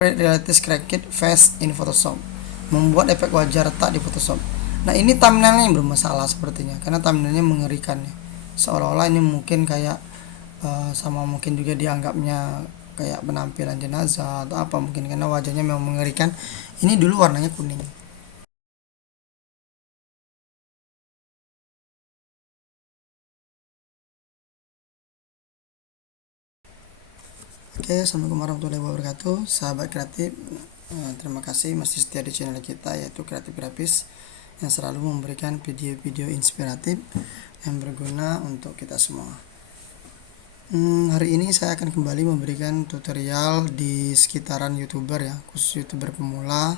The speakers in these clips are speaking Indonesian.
Reality Cracked Face in Photoshop, membuat efek wajah retak di Photoshop. Nah, ini thumbnailnya yang bermasalah sepertinya, karena thumbnailnya mengerikan ya. Seolah-olah ini mungkin kayak sama mungkin juga dianggapnya kayak penampilan jenazah atau apa mungkin, karena wajahnya memang mengerikan. Ini dulu warnanya kuning. Oke, assalamualaikum warahmatullahi wabarakatuh, sahabat kreatif. Terima kasih masih setia di channel kita, yaitu Kreatif Grafis, yang selalu memberikan video-video inspiratif yang berguna untuk kita semua. Hari ini saya akan kembali memberikan tutorial di sekitaran YouTuber ya, khusus YouTuber pemula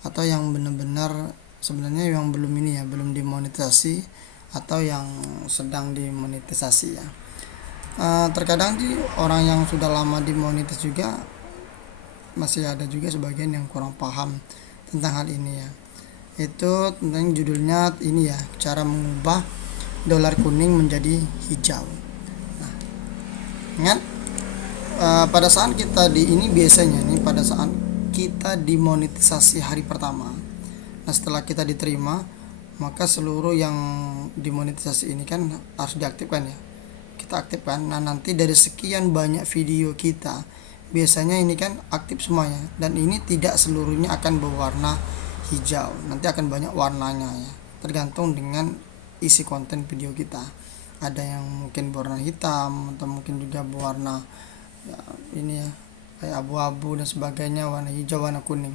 atau yang benar-benar sebenarnya yang belum ini ya, belum dimonetisasi atau yang sedang dimonetisasi ya. Terkadang di orang yang sudah lama dimonetis juga masih ada juga sebagian yang kurang paham tentang hal ini ya. Itu tentang judulnya ini ya, cara mengubah dolar kuning menjadi hijau. Ingat, pada saat kita di ini biasanya nih, pada saat kita dimonetisasi hari pertama, nah setelah kita diterima, maka seluruh yang dimonetisasi ini kan harus diaktifkan ya, kita aktifkan. Nah, nanti dari sekian banyak video kita, biasanya ini kan aktif semuanya, dan ini tidak seluruhnya akan berwarna hijau, nanti akan banyak warnanya ya, tergantung dengan isi konten video kita. Ada yang mungkin berwarna hitam atau mungkin juga berwarna ya, ini ya, kayak abu-abu dan sebagainya, warna hijau, warna kuning.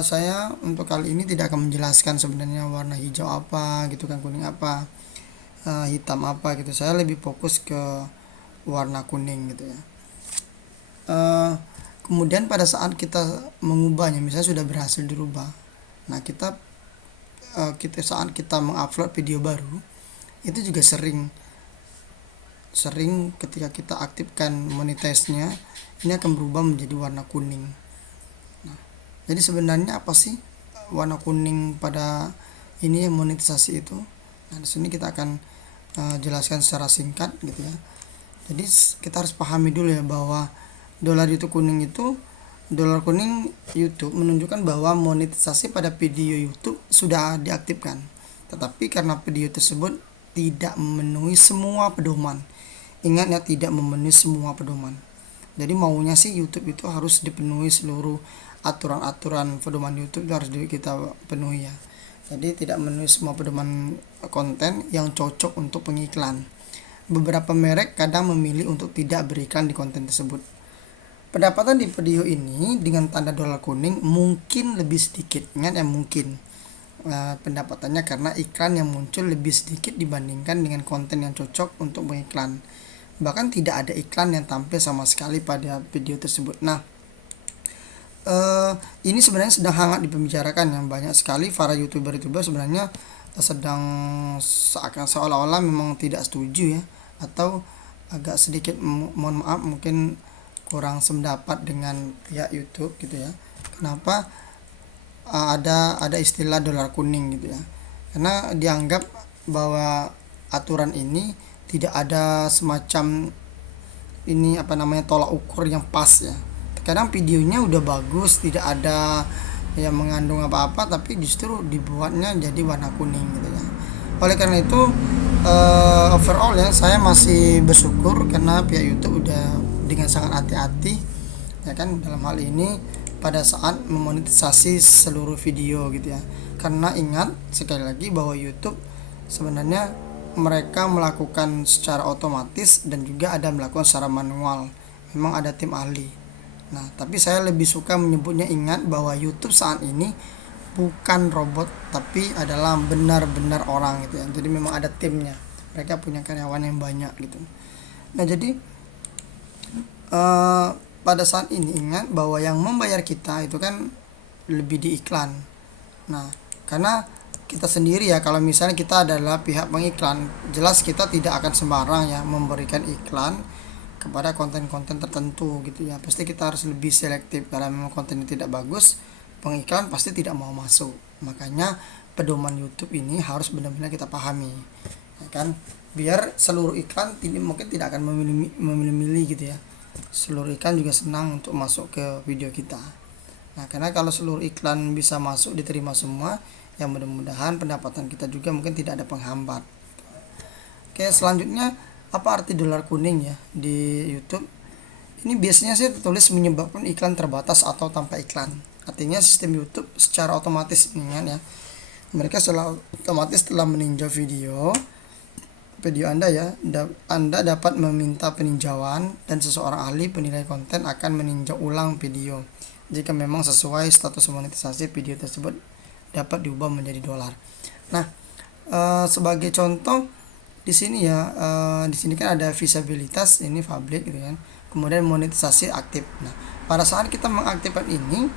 Saya untuk kali ini tidak akan menjelaskan sebenarnya warna hijau apa gitu kan, kuning apa, hitam apa gitu. Saya lebih fokus ke warna kuning gitu ya. Kemudian pada saat kita mengubahnya, misalnya sudah berhasil dirubah, nah kita saat kita mengupload video baru, itu juga sering ketika kita aktifkan monetize-nya, ini akan berubah menjadi warna kuning. Nah, jadi sebenarnya apa sih warna kuning pada ini ya, monetisasi itu? Nah, di sini kita akan jelaskan secara singkat gitu ya. Jadi kita harus pahami dulu ya bahwa dolar itu kuning itu, dolar kuning YouTube menunjukkan bahwa monetisasi pada video YouTube sudah diaktifkan. Tetapi karena video tersebut tidak memenuhi semua pedoman. Ingat ya, tidak memenuhi semua pedoman. Jadi maunya sih YouTube itu harus dipenuhi seluruh aturan-aturan pedoman YouTube itu harus kita penuhi ya. Jadi tidak memenuhi semua pedoman konten yang cocok untuk pengiklan. Beberapa merek kadang memilih untuk tidak beriklan di konten tersebut. Pendapatan di video ini dengan tanda dolar kuning mungkin lebih sedikit. Ingat ya, mungkin. Pendapatannya karena iklan yang muncul lebih sedikit dibandingkan dengan konten yang cocok untuk mengiklan. Bahkan tidak ada iklan yang tampil sama sekali pada video tersebut. Nah, ini sebenarnya sedang hangat dipembicarakan, yang banyak sekali para youtuber sebenarnya sedang seolah-olah memang tidak setuju ya, atau agak sedikit mohon maaf mungkin kurang sependapat dengan pihak YouTube gitu ya. Kenapa ada istilah dolar kuning gitu ya, karena dianggap bahwa aturan ini tidak ada semacam ini apa namanya tolak ukur yang pas ya. Kadang videonya udah bagus, tidak ada yang mengandung apa-apa, tapi justru dibuatnya jadi warna kuning gitu ya. Oleh karena itu overall ya, saya masih bersyukur karena pihak YouTube udah dengan sangat hati-hati ya kan dalam hal ini pada saat memonetisasi seluruh video gitu ya. Karena ingat sekali lagi bahwa YouTube sebenarnya mereka melakukan secara otomatis dan juga ada melakukan secara manual. Memang ada tim ahli. Nah, tapi saya lebih suka menyebutnya, ingat bahwa YouTube saat ini bukan robot, tapi adalah benar-benar orang gitu ya. Jadi memang ada timnya. Mereka punya karyawan yang banyak gitu. Nah, jadi pada saat ini ingat bahwa yang membayar kita itu kan lebih di iklan. Nah, karena kita sendiri ya, kalau misalnya kita adalah pihak pengiklan, jelas kita tidak akan sembarang ya memberikan iklan kepada konten-konten tertentu gitu ya. Pasti kita harus lebih selektif, karena memang kontennya tidak bagus, pengiklan pasti tidak mau masuk. Makanya pedoman YouTube ini harus benar-benar kita pahami ya kan, biar seluruh iklan mungkin tidak akan memilih-milih gitu ya. seluruh iklan juga senang untuk masuk ke video kita. Nah, karena kalau seluruh iklan bisa masuk, diterima semua, ya mudah-mudahan pendapatan kita juga mungkin tidak ada penghambat. Oke, selanjutnya apa arti dolar kuning ya di YouTube? Ini biasanya sih tertulis menyebabkan iklan terbatas atau tanpa iklan. Artinya sistem YouTube secara otomatis ya. Mereka secara otomatis telah meninjau video Anda ya. Anda dapat meminta peninjauan dan seseorang ahli penilai konten akan meninjau ulang video. Jika memang sesuai status monetisasi, video tersebut dapat diubah menjadi dolar. Nah, sebagai contoh di sini ya, di sini kan ada visibilitas, ini public gitu kan. Kemudian monetisasi aktif. Nah, pada saat kita mengaktifkan ini,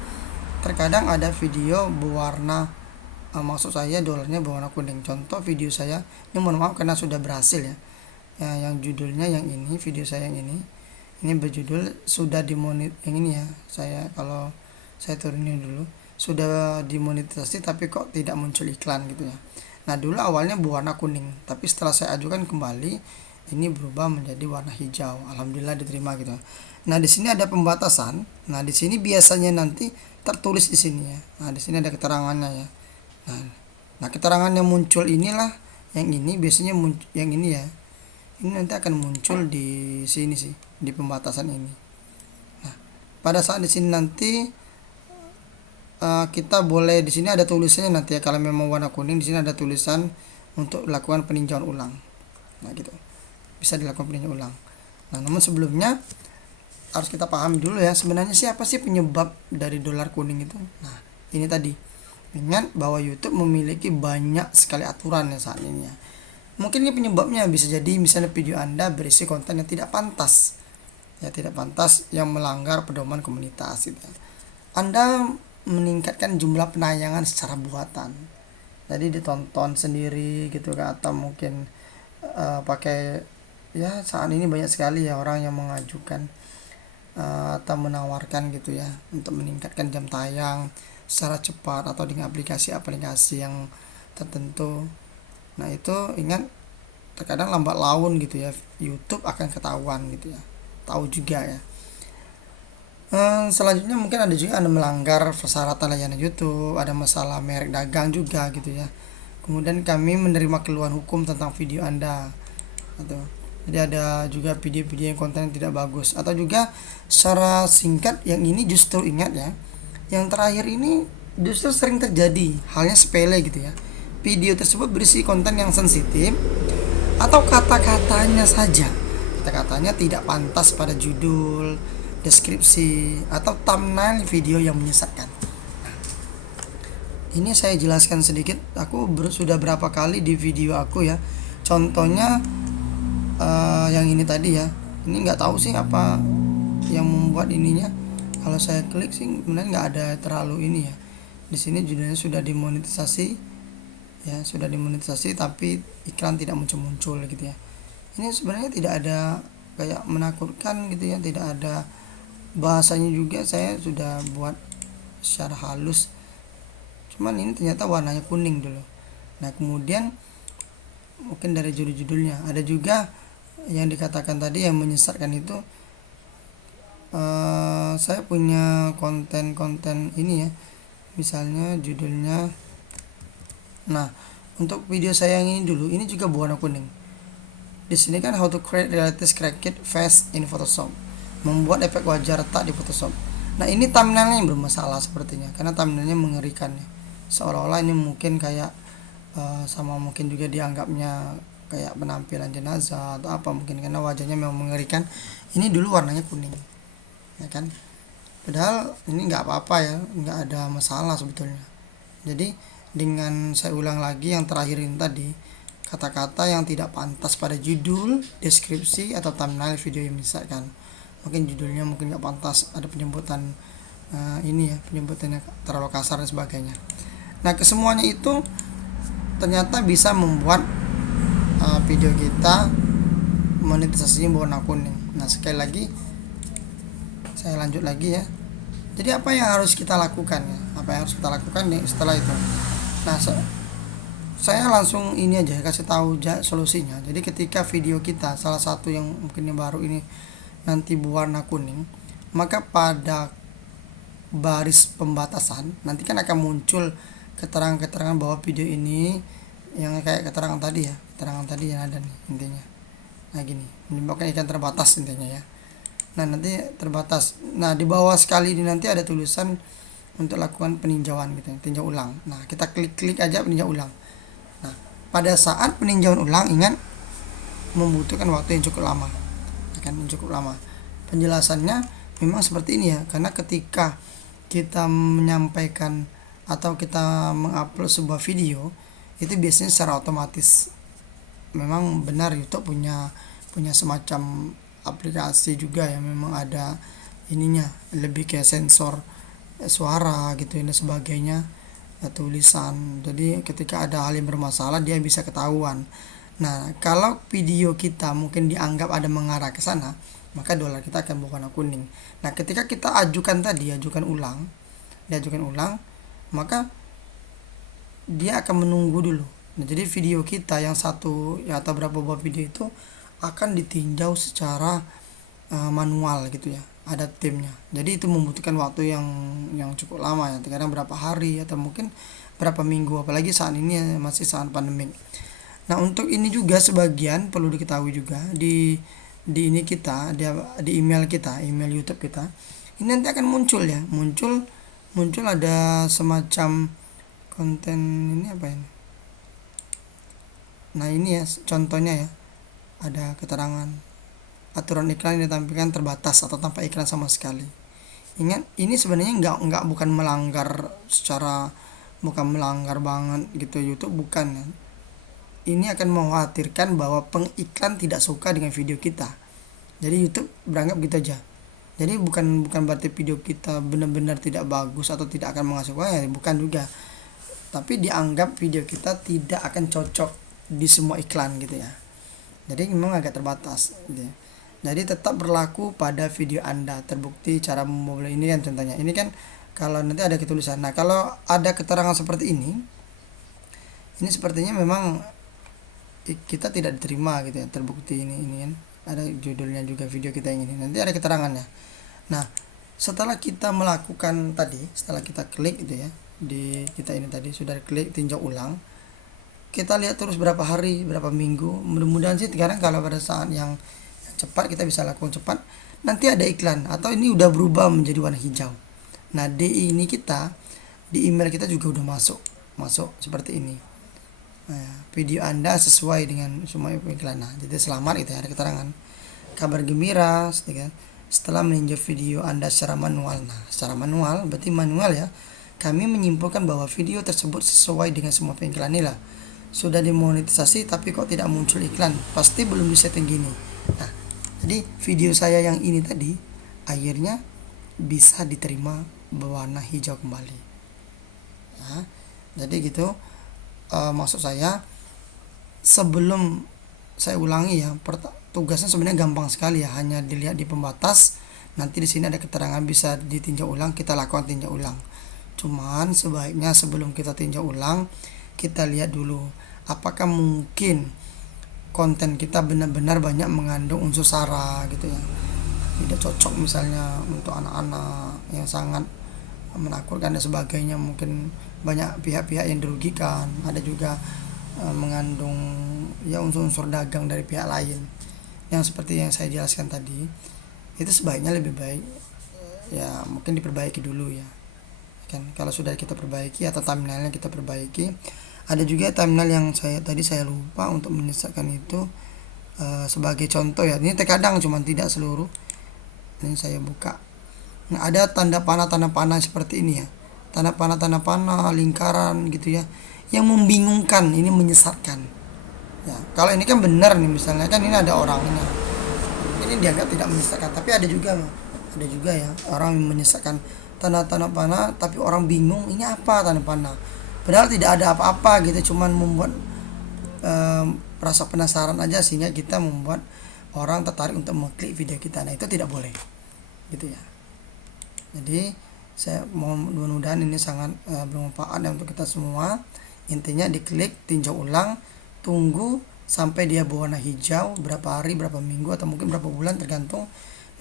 terkadang ada video berwarna, maksud saya dolarnya berwarna kuning. Contoh video saya, ini mohon maaf karena sudah berhasil ya. Yang judulnya yang ini, video saya yang ini berjudul sudah yang ini ya. Kalau saya turunin dulu, sudah dimonetisasi tapi kok tidak muncul iklan gitu ya. Nah, dulu awalnya berwarna kuning, tapi setelah saya ajukan kembali, ini berubah menjadi warna hijau. Alhamdulillah diterima gitu. Nah, di sini ada pembatasan. Nah, di sini biasanya nanti tertulis di sini ya. Nah, di sini ada keterangannya ya. Nah, keterangan yang muncul inilah yang ini biasanya yang ini ya. Ini nanti akan muncul di sini sih, di pembatasan ini. Nah, pada saat di sini nanti kita boleh, di sini ada tulisannya nanti ya, kalau memang warna kuning di sini ada tulisan untuk lakukan peninjauan ulang. Nah, gitu. Bisa dilakukan peninjauan ulang. Nah, namun sebelumnya harus kita pahami dulu ya, sebenarnya siapa sih penyebab dari dolar kuning itu? Nah, ini tadi. Ingat bahwa YouTube memiliki banyak sekali aturan ya saat ini ya. Mungkin ini penyebabnya bisa jadi misalnya video Anda berisi konten yang tidak pantas. Ya, tidak pantas yang melanggar pedoman komunitas gitu. Anda meningkatkan jumlah penayangan secara buatan. Jadi ditonton sendiri gitu kan, atau mungkin pakai ya, saat ini banyak sekali ya orang yang mengajukan atau menawarkan gitu ya untuk meningkatkan jam tayang secara cepat atau dengan aplikasi-aplikasi yang tertentu. Nah, itu ingat terkadang lambat laun gitu ya, YouTube akan ketahuan gitu ya, tahu juga ya. Selanjutnya mungkin ada juga Anda melanggar persyaratan layanan YouTube, ada masalah merek dagang juga gitu ya. Kemudian kami menerima keluhan hukum tentang video Anda atau jadi ada juga video-video yang konten yang tidak bagus, atau juga secara singkat yang ini justru ingat ya, yang terakhir ini justru sering terjadi halnya sepele gitu ya. Video tersebut berisi konten yang sensitif atau kata-katanya saja, kata-katanya tidak pantas pada judul, deskripsi, atau thumbnail video yang menyesatkan. Nah, ini saya jelaskan sedikit. Aku sudah berapa kali di video aku ya. Contohnya yang ini tadi ya. Ini nggak tahu sih apa yang membuat ininya. Kalau saya klik sih sebenarnya nggak ada terlalu ini ya. Di sini judulnya sudah dimonetisasi ya, sudah dimonetisasi tapi iklan tidak muncul-muncul gitu ya. Ini sebenarnya tidak ada kayak menakutkan gitu ya, tidak ada bahasanya juga, saya sudah buat secara halus, cuman ini ternyata warnanya kuning dulu. Nah, kemudian mungkin dari judul-judulnya ada juga yang dikatakan tadi yang menyesatkan itu. Saya punya konten-konten ini ya, misalnya judulnya, nah untuk video saya yang ini dulu, ini juga berwarna kuning. Di sini kan how to create realistic cracked face in Photoshop, membuat efek wajah retak di Photoshop. Nah, ini thumbnailnya yang bermasalah sepertinya, karena thumbnailnya mengerikan ya. Seolah-olah ini mungkin kayak sama mungkin juga dianggapnya kayak penampilan jenazah atau apa mungkin, karena wajahnya memang mengerikan. Ini dulu warnanya kuning, ya kan? Padahal ini nggak apa-apa ya, nggak ada masalah sebetulnya. Jadi dengan saya ulang lagi yang terakhir ini tadi, kata-kata yang tidak pantas pada judul, deskripsi, atau thumbnail video yang misalkan mungkin judulnya mungkin nggak pantas, ada penyebutan ini ya, penyebutannya terlalu kasar dan sebagainya. Nah, kesemuanya itu ternyata bisa membuat video kita monetisasinya berwarna kuning. Nah, sekali lagi saya lanjut lagi ya. Jadi apa yang harus kita lakukan ya? Apa yang harus kita lakukan nih setelah itu? Nah, saya langsung ini aja kasih tahu solusinya. Jadi ketika video kita salah satu yang mungkin yang baru ini nanti berwarna kuning, maka pada baris pembatasan nanti kan akan muncul keterangan-keterangan bahwa video ini yang kayak keterangan tadi ya, keterangan tadi yang ada nih intinya. Nah gini, menyebabkan iklan terbatas intinya ya. Nah nanti terbatas. Nah di bawah sekali ini nanti ada tulisan untuk lakukan peninjauan gitu, tinjau ulang. Nah kita klik aja peninjau ulang. Nah pada saat peninjauan ulang, ingat membutuhkan waktu yang cukup lama, akan cukup lama. Penjelasannya memang seperti ini ya, karena ketika kita menyampaikan atau kita mengupload sebuah video itu biasanya secara otomatis. Memang benar YouTube punya semacam aplikasi juga yang memang ada ininya, lebih kayak sensor suara gitu dan sebagainya, tulisan. Jadi ketika ada hal yang bermasalah dia bisa ketahuan. Nah kalau video kita mungkin dianggap ada mengarah ke sana, maka dolar kita akan berwarna kuning. Nah ketika kita ajukan ulang, maka dia akan menunggu dulu. Nah jadi video kita yang satu ya atau berapa buah video itu akan ditinjau secara manual gitu ya, ada timnya. Jadi itu membutuhkan waktu yang cukup lama ya, kadang berapa hari atau mungkin berapa minggu, apalagi saat ini ya, masih saat pandemik. Nah untuk ini juga sebagian perlu diketahui juga di ini kita di email kita, email YouTube kita, ini nanti akan muncul ada semacam konten ini apa ini. Nah ini ya contohnya ya, ada keterangan aturan iklan yang ditampilkan terbatas atau tanpa iklan sama sekali. Ingat ini sebenarnya bukan melanggar banget gitu YouTube, bukan ya. Ini akan mengkhawatirkan bahwa pengiklan tidak suka dengan video kita. Jadi YouTube beranggap gitu aja. Jadi bukan berarti video kita benar-benar tidak bagus atau tidak akan menghasilkan ya, bukan juga. Tapi dianggap video kita tidak akan cocok di semua iklan gitu ya. Jadi memang agak terbatas gitu ya. Jadi tetap berlaku pada video Anda. Terbukti cara membobol ini kan contohnya. Ini kan kalau nanti ada ketulisan. Nah, kalau ada keterangan seperti ini sepertinya memang kita tidak diterima gitu ya, terbukti ini kan ada judulnya juga video kita yang ini, nanti ada keterangannya. Nah setelah kita melakukan tadi, setelah kita klik gitu ya, di kita ini tadi sudah klik tinjau ulang, kita lihat terus berapa hari, berapa minggu. Mudah-mudahan sih sekarang kalau pada saat yang cepat kita bisa lakukan cepat, nanti ada iklan atau ini udah berubah menjadi warna hijau. Nah di ini kita, di email kita juga udah masuk seperti ini. Nah, video Anda sesuai dengan semua iklan. Nah, jadi selamat itu ya, ada keterangan. Kabar gembira setelah meninjau video Anda secara manual. Nah, secara manual berarti manual ya. Kami menyimpulkan bahwa video tersebut sesuai dengan semua iklan nilai. Sudah dimonetisasi tapi kok tidak muncul iklan. Pasti belum disetting gini. Nah, jadi video saya yang ini tadi akhirnya bisa diterima berwarna hijau kembali. Nah, jadi gitu. Maksud saya sebelum saya ulangi ya, tugasnya sebenarnya gampang sekali ya, hanya dilihat di pembatas. Nanti di sini ada keterangan bisa ditinjau ulang, kita lakukan tinjau ulang. Cuman sebaiknya sebelum kita tinjau ulang, kita lihat dulu apakah mungkin konten kita benar-benar banyak mengandung unsur sara gitu ya, tidak cocok misalnya untuk anak-anak yang sangat menakutkan dan sebagainya. Mungkin banyak pihak-pihak yang dirugikan, ada juga mengandung ya unsur-unsur dagang dari pihak lain yang seperti yang saya jelaskan tadi. Itu sebaiknya lebih baik ya mungkin diperbaiki dulu ya kan. Kalau sudah kita perbaiki atau thumbnailnya kita perbaiki, ada juga thumbnail yang saya lupa untuk menyesuaikan itu sebagai contoh ya. Ini terkadang cuma tidak seluruh. Ini saya buka. Nah, ada tanda panah seperti ini ya. Tanda panah lingkaran gitu ya. Yang membingungkan, ini menyesatkan. Ya, kalau ini kan benar nih misalnya kan ini ada orangnya. Ini dianggap tidak menyesatkan, tapi ada juga ya orang yang menyesatkan tanda-tanda panah tapi orang bingung ini apa tanda panah. Padahal tidak ada apa-apa gitu, cuman membuat rasa penasaran aja sehingga kita membuat orang tertarik untuk mengklik video kita. Nah, itu tidak boleh. Gitu ya. Jadi saya mudah-mudahan ini sangat bermanfaat untuk kita semua. Intinya diklik tinjau ulang, tunggu sampai dia berwarna hijau berapa hari, berapa minggu atau mungkin berapa bulan tergantung.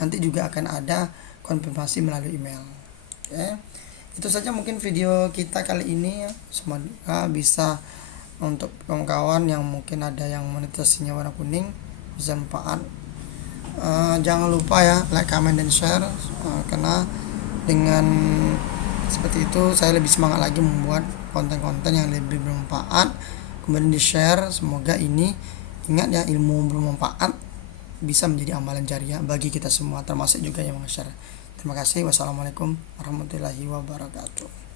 nanti juga akan ada konfirmasi melalui email. Oke, itu saja mungkin video kita kali ini ya. Semoga bisa untuk kawan-kawan yang mungkin ada yang monetisasinya warna kuning bisa manfaat. Jangan lupa ya like, comment, dan share, karena dengan seperti itu saya lebih semangat lagi membuat konten-konten yang lebih bermanfaat, kemudian di share. Semoga ini, ingat ya, ilmu bermanfaat bisa menjadi amalan jariah bagi kita semua, termasuk juga yang meng-share. Terima kasih. Wassalamualaikum warahmatullahi wabarakatuh.